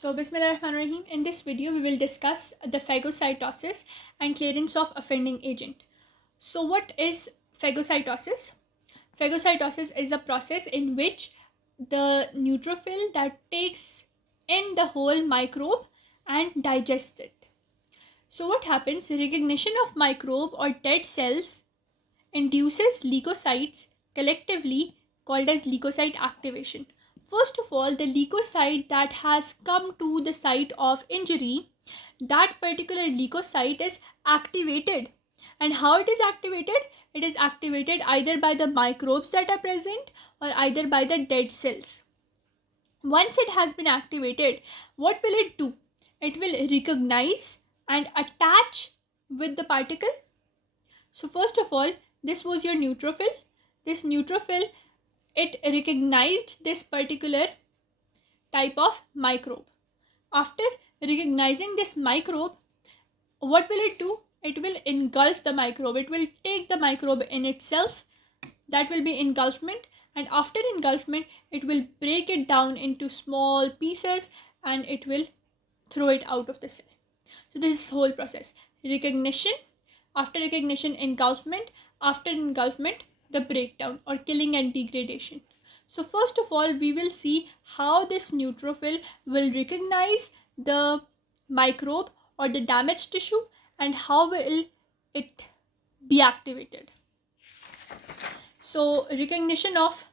So, Bismillahirrahmanirrahim. In this video, we will discuss the phagocytosis and clearance of offending agent. So, what is phagocytosis? Phagocytosis is a process in which the neutrophil that takes in the whole microbe and digests it. So, what happens? Recognition of microbe or dead cells induces leukocytes collectively called as leukocyte activation. First of all, the leukocyte that has come to the site of injury, that particular leukocyte is activated. And how it is activated? It is activated either by the microbes that are present or either by the dead cells. Once it has been activated, what will it do? It will recognize and attach with the particle. So first of all, this was your neutrophil. This neutrophil, it recognized this particular type of microbe. After recognizing this microbe, what will it do? It will engulf the microbe. It will take the microbe in itself. That will be engulfment. And after engulfment, it will break it down into small pieces and it will throw it out of the cell. So this is the whole process. Recognition, after recognition, engulfment, after engulfment, the breakdown or killing and degradation. So first of all, we will see how this neutrophil will recognize the microbe or the damaged tissue and how will it be activated. So recognition of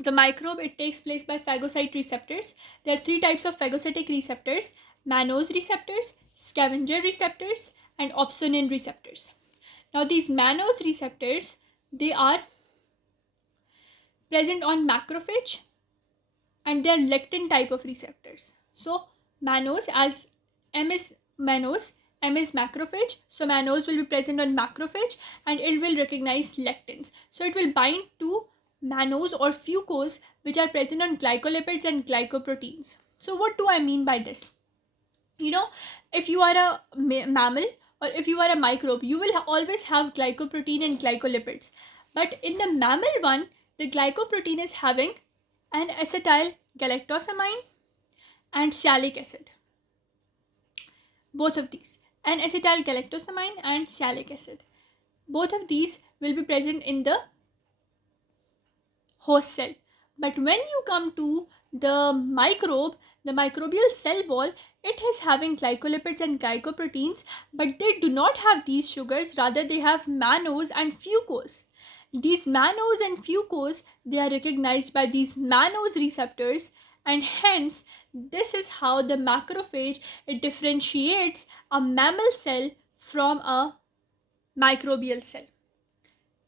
the microbe, it takes place by phagocyte receptors. There are three types of phagocytic receptors: mannose receptors, scavenger receptors, and opsonin receptors. Now these mannose receptors, they are present on macrophage and they are lectin type of receptors. So mannose, as M is mannose, M is macrophage. So mannose will be present on macrophage and it will recognize lectins. So it will bind to mannose or fucose, which are present on glycolipids and glycoproteins. So what do I mean by this? If you are a mammal or if you are a microbe, you will always have glycoprotein and glycolipids. But in the mammal one, the glycoprotein is having an acetyl galactosamine and sialic acid. Both of these, an acetyl galactosamine and sialic acid. Both of these will be present in the host cell. But when you come to the microbe, the microbial cell wall, it is having glycolipids and glycoproteins, but they do not have these sugars, rather they have mannose and fucose. These mannose and fucose, they are recognized by these mannose receptors, and hence this is how the macrophage, it differentiates a mammal cell from a microbial cell.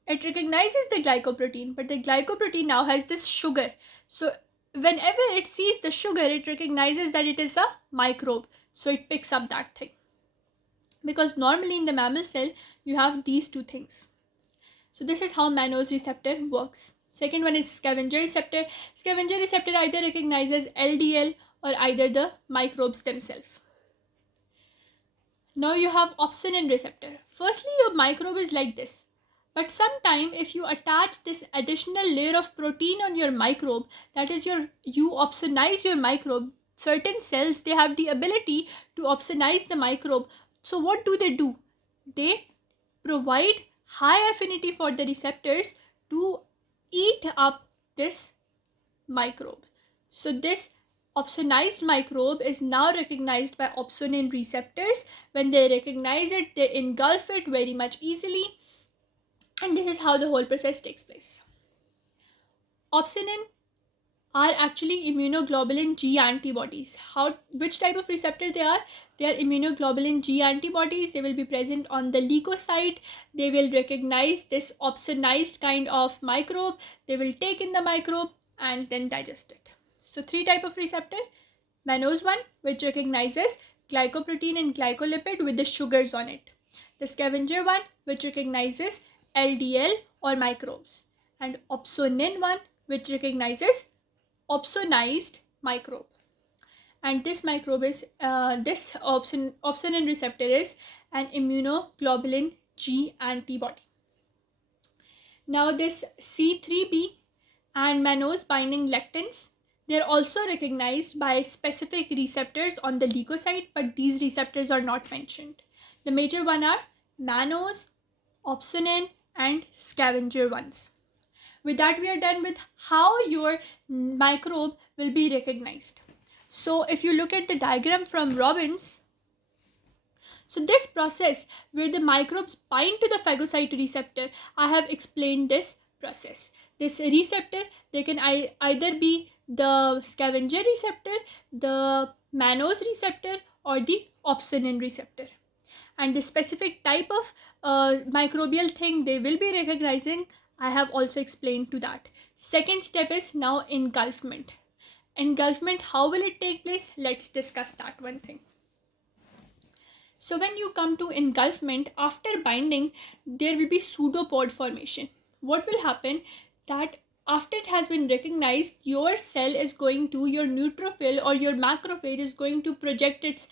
It recognizes the glycoprotein, but the glycoprotein now has this sugar. So whenever it sees the sugar, it recognizes that it is a microbe. So it picks up that thing. Because normally in the mammal cell, you have these two things. So this is how mannose receptor works. Second one is scavenger receptor. Scavenger receptor either recognizes LDL or either the microbes themselves. Now you have opsonin receptor. Firstly, your microbe is like this. But sometime if you attach this additional layer of protein on your microbe, that is you opsonize your microbe. Certain cells, they have the ability to opsonize the microbe. So what do? They provide high affinity for the receptors to eat up this microbe. So this opsonized microbe is now recognized by opsonin receptors. When they recognize it, they engulf it very much easily. And this is how the whole process takes place. Opsonin are actually immunoglobulin G antibodies. Which type of receptor they are? They are immunoglobulin G antibodies. They will be present on the leukocyte. They will recognize this opsonized kind of microbe. They will take in the microbe and then digest it. So three type of receptor. Mannose one, which recognizes glycoprotein and glycolipid with the sugars on it. The scavenger one, which recognizes LDL or microbes, and opsonin one, which recognizes opsonized microbe. And this microbe is this opsonin receptor is an immunoglobulin G antibody. Now this C3b and mannose binding lectins, They are also recognized by specific receptors on the leukocyte, but these receptors are not mentioned. The major ones are mannose, opsonin, and scavenger ones. With that, we are done with how your microbe will be recognized. So if you look at the diagram from Robbins, so this process where the microbes bind to the phagocyte receptor, I have explained this process. This receptor, they can either be the scavenger receptor, the mannose receptor, or the opsonin receptor. And the specific type of microbial thing they will be recognizing, I have also explained to that. Second step is now engulfment. Engulfment, how will it take place? Let's discuss that one thing. So when you come to engulfment, after binding, there will be pseudopod formation. What will happen that after it has been recognized, your cell is going to, your neutrophil or your macrophage is going to project its,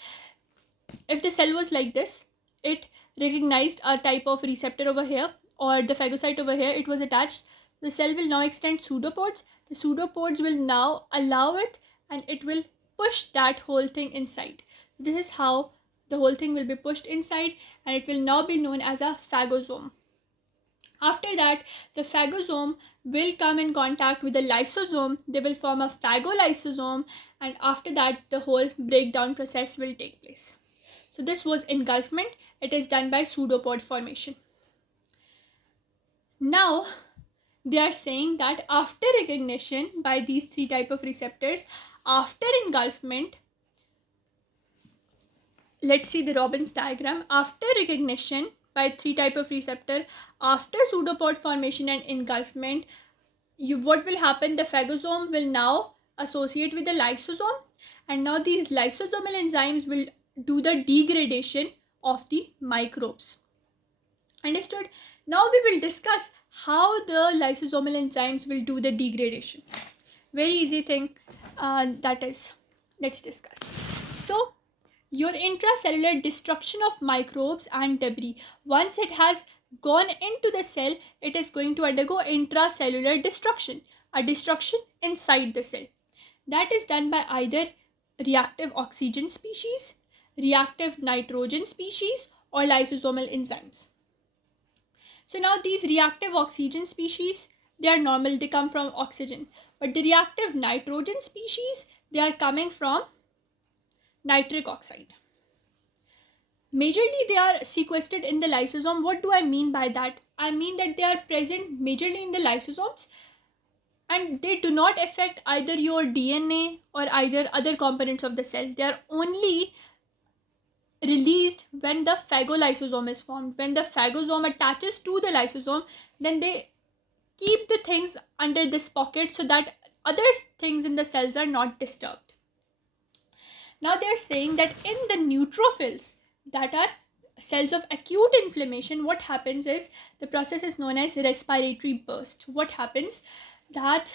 if the cell was like this, it recognized a type of receptor over here or the phagocyte over here, it was attached. The cell will now extend pseudopods. The pseudopods will now allow it and it will push that whole thing inside. This is how the whole thing will be pushed inside and it will now be known as a phagosome. After that, the phagosome will come in contact with the lysosome. They will form a phagolysosome, and after that, the whole breakdown process will take place. So this was engulfment. It is done by pseudopod formation. Now, they are saying that after recognition by these three type of receptors, after engulfment, let's see the Robbins diagram. After recognition by three type of receptor, after pseudopod formation and engulfment, what will happen? The phagosome will now associate with the lysosome, and now these lysosomal enzymes will do the degradation of the microbes. Understood? Now we will discuss how the lysosomal enzymes will do the degradation. Very easy thing, that is, let's discuss. So your intracellular destruction of microbes and debris, once it has gone into the cell, it is going to undergo intracellular destruction, a destruction inside the cell. That is done by either reactive oxygen species, reactive nitrogen species, or lysosomal enzymes. So now these reactive oxygen species, they are normal, they come from oxygen, but the reactive nitrogen species, they are coming from nitric oxide. Majorly they are sequestered in the lysosome. What do I mean by that? I mean that they are present majorly in the lysosomes and they do not affect either your DNA or either other components of the cell. They are only released when the phagolysosome is formed. When the phagosome attaches to the lysosome, then they keep the things under this pocket so that other things in the cells are not disturbed. Now they are saying that in the neutrophils, that are cells of acute inflammation, what happens is the process is known as respiratory burst. What happens that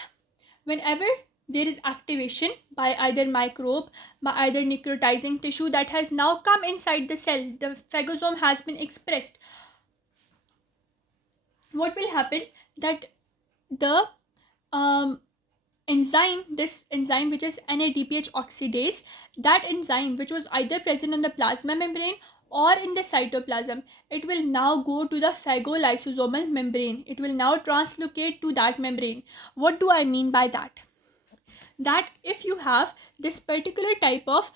whenever there is activation by either microbe, by either necrotizing tissue that has now come inside the cell, the phagosome has been expressed, what will happen that the enzyme, this enzyme which is NADPH oxidase, that enzyme which was either present on the plasma membrane or in the cytoplasm, it will now go to the phagolysosomal membrane. It will now translocate to that membrane. What do I mean by that? That if you have this particular type of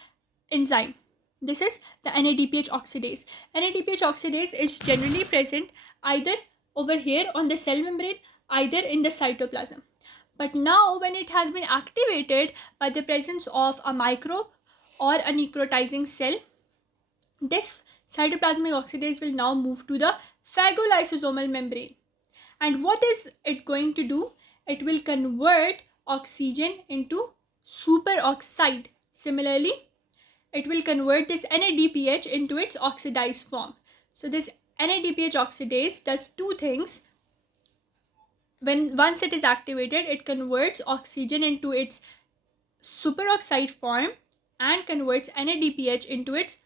enzyme, this is the NADPH oxidase. NADPH oxidase is generally present either over here on the cell membrane, either in the cytoplasm. But now when it has been activated by the presence of a microbe or a necrotizing cell, this cytoplasmic oxidase will now move to the phagolysosomal membrane. And what is it going to do? It will convert oxygen into superoxide. Similarly, it will convert this NADPH into its oxidized form. So this NADPH oxidase does two things. Once it is activated, it converts oxygen into its superoxide form and converts NADPH into its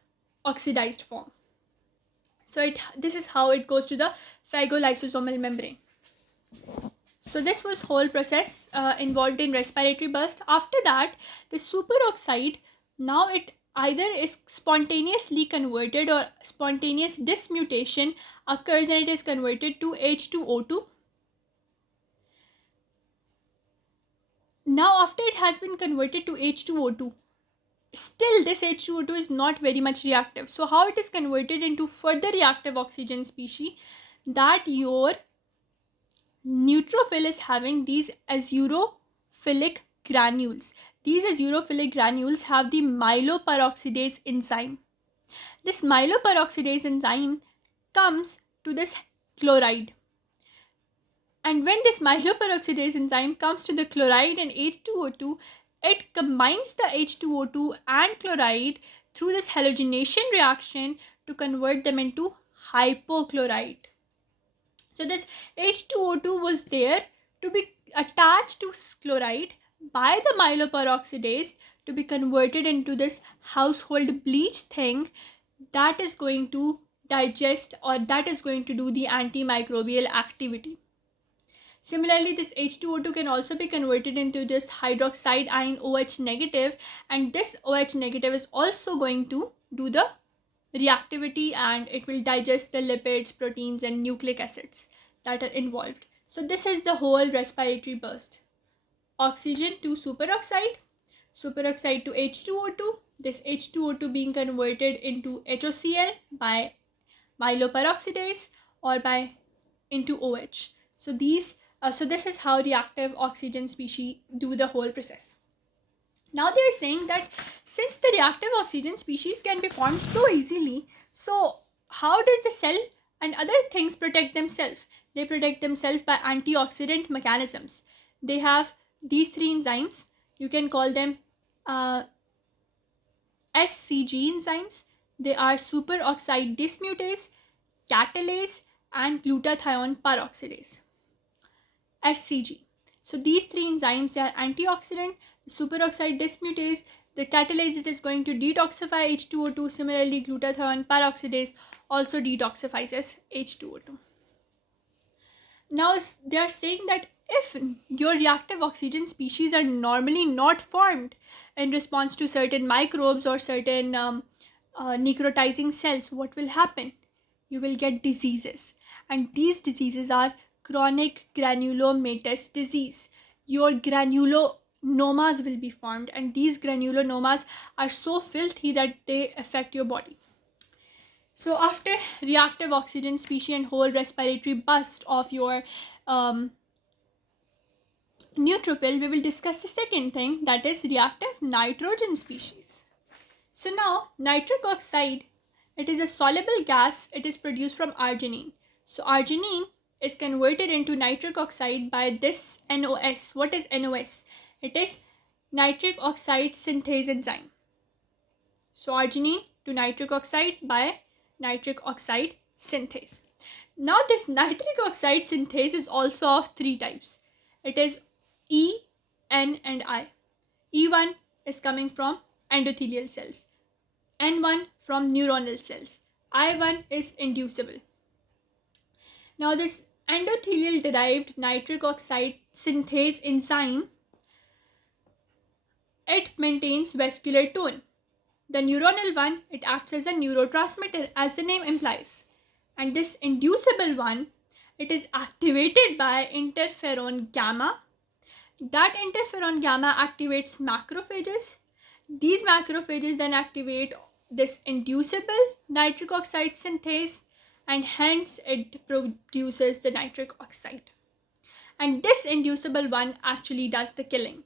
oxidized form. So this is how it goes to the phagolysosomal membrane. So this was whole process involved in respiratory burst. After that, the superoxide, now it either is spontaneously converted or spontaneous dismutation occurs and it is converted to H2O2. Now after it has been converted to H2O2, still this H2O2 is not very much reactive. So how it is converted into further reactive oxygen species, that your neutrophil is having these azurophilic granules. These azurophilic granules have the myeloperoxidase enzyme. This myeloperoxidase enzyme comes to this chloride. And when this myeloperoxidase enzyme comes to the chloride and H2O2, it combines the H2O2 and chloride through this halogenation reaction to convert them into hypochlorite. So this H2O2 was there to be attached to chloride by the myeloperoxidase to be converted into this household bleach thing that is going to digest, or that is going to do the antimicrobial activity. Similarly, this H2O2 can also be converted into this hydroxide ion OH negative, and this OH negative is also going to do the reactivity and it will digest the lipids, proteins and nucleic acids that are involved. So this is the whole respiratory burst. Oxygen to superoxide, superoxide to H2O2, this H2O2 being converted into HOCl by myeloperoxidase or by into OH. So this is how reactive oxygen species do the whole process. Now they're saying that since the reactive oxygen species can be formed so easily, so how does the cell and other things protect themselves? They protect themselves by antioxidant mechanisms. They have these three enzymes. You can call them SCG enzymes. They are superoxide dismutase, catalase, and glutathione peroxidase. SCG. So these three enzymes, they are antioxidant. Superoxide dismutase, the catalase, it is going to detoxify H2O2. Similarly, glutathione peroxidase also detoxifies H2O2. Now they are saying that if your reactive oxygen species are normally not formed in response to certain microbes or certain necrotizing cells, what will happen? You will get diseases, and these diseases are chronic granulomatous disease. Your granulomas will be formed, and these granulomas are so filthy that they affect your body. So after reactive oxygen species and whole respiratory burst of your neutrophil, we will discuss the second thing, that is reactive nitrogen species. So now nitric oxide, it is a soluble gas. It is produced from arginine. So arginine is converted into nitric oxide by this NOS. What is NOS? It is nitric oxide synthase enzyme. So arginine to nitric oxide by nitric oxide synthase. Now this nitric oxide synthase is also of three types. It is E, N and I. E1 is coming from endothelial cells. N1 from neuronal cells. I1 is inducible. Now this endothelial derived nitric oxide synthase enzyme, it maintains vascular tone. The neuronal one, it acts as a neurotransmitter as the name implies. And this inducible one, it is activated by interferon gamma. That interferon gamma activates macrophages. These macrophages then activate this inducible nitric oxide synthase, and hence it produces the nitric oxide. And this inducible one actually does the killing.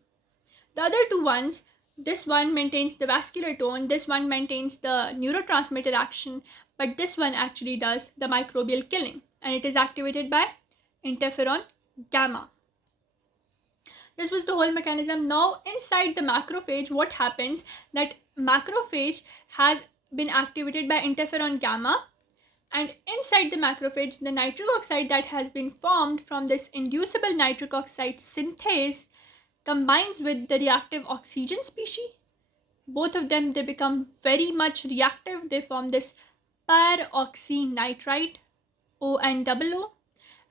The other two ones, this one maintains the vascular tone, this one maintains the neurotransmitter action, but this one actually does the microbial killing, and it is activated by interferon gamma. This was the whole mechanism. Now inside the macrophage, what happens, that macrophage has been activated by interferon gamma, and inside the macrophage, the nitric oxide that has been formed from this inducible nitric oxide synthase combines with the reactive oxygen species. Both of them, they become very much reactive. They form this peroxynitrite, ONOO,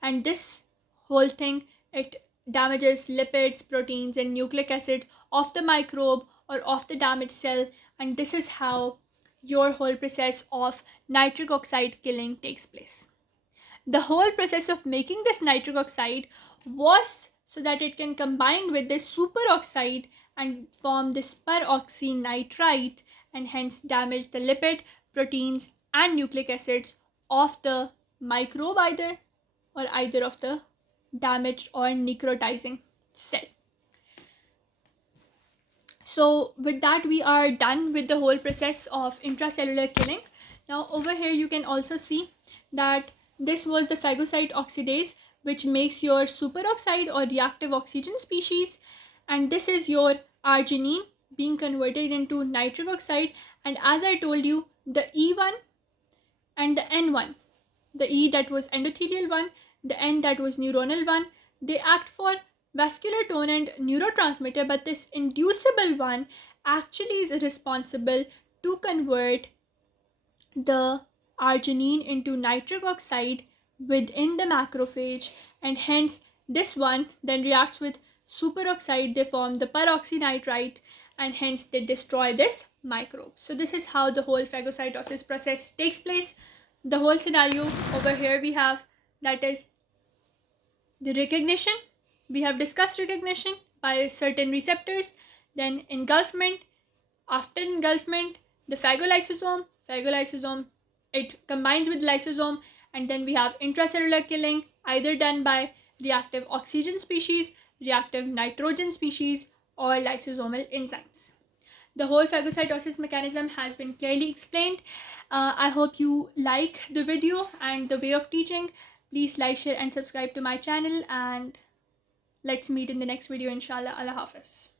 and this whole thing It damages lipids, proteins, and nucleic acid of the microbe or of the damaged cell, and this is how your whole process of nitric oxide killing takes place. The whole process of making this nitric oxide was so that it can combine with this superoxide and form this peroxynitrite, and hence damage the lipid, proteins, and nucleic acids of the microbe either of the damaged or necrotizing cell. So with that, we are done with the whole process of intracellular killing. Now over here you can also see that this was the phagocyte oxidase, which makes your superoxide or reactive oxygen species, and this is your arginine being converted into nitric oxide. And as I told you, the E1 and the N1, the E that was endothelial one, the N that was neuronal one, they act for vascular tone and neurotransmitter, but this inducible one actually is responsible to convert the arginine into nitric oxide within the macrophage, and hence this one then reacts with superoxide, they form the peroxynitrite, and hence they destroy this microbe. So this is how the whole phagocytosis process takes place. The whole scenario over here we have, that is the recognition. We have discussed recognition by certain receptors, then engulfment. After engulfment, the phagolysosome, it combines with lysosome, and then we have intracellular killing, either done by reactive oxygen species, reactive nitrogen species, or lysosomal enzymes. The whole phagocytosis mechanism has been clearly explained. I hope you like the video and the way of teaching. Please like, share, and subscribe to my channel, and let's meet in the next video, inshallah. Allah Hafiz.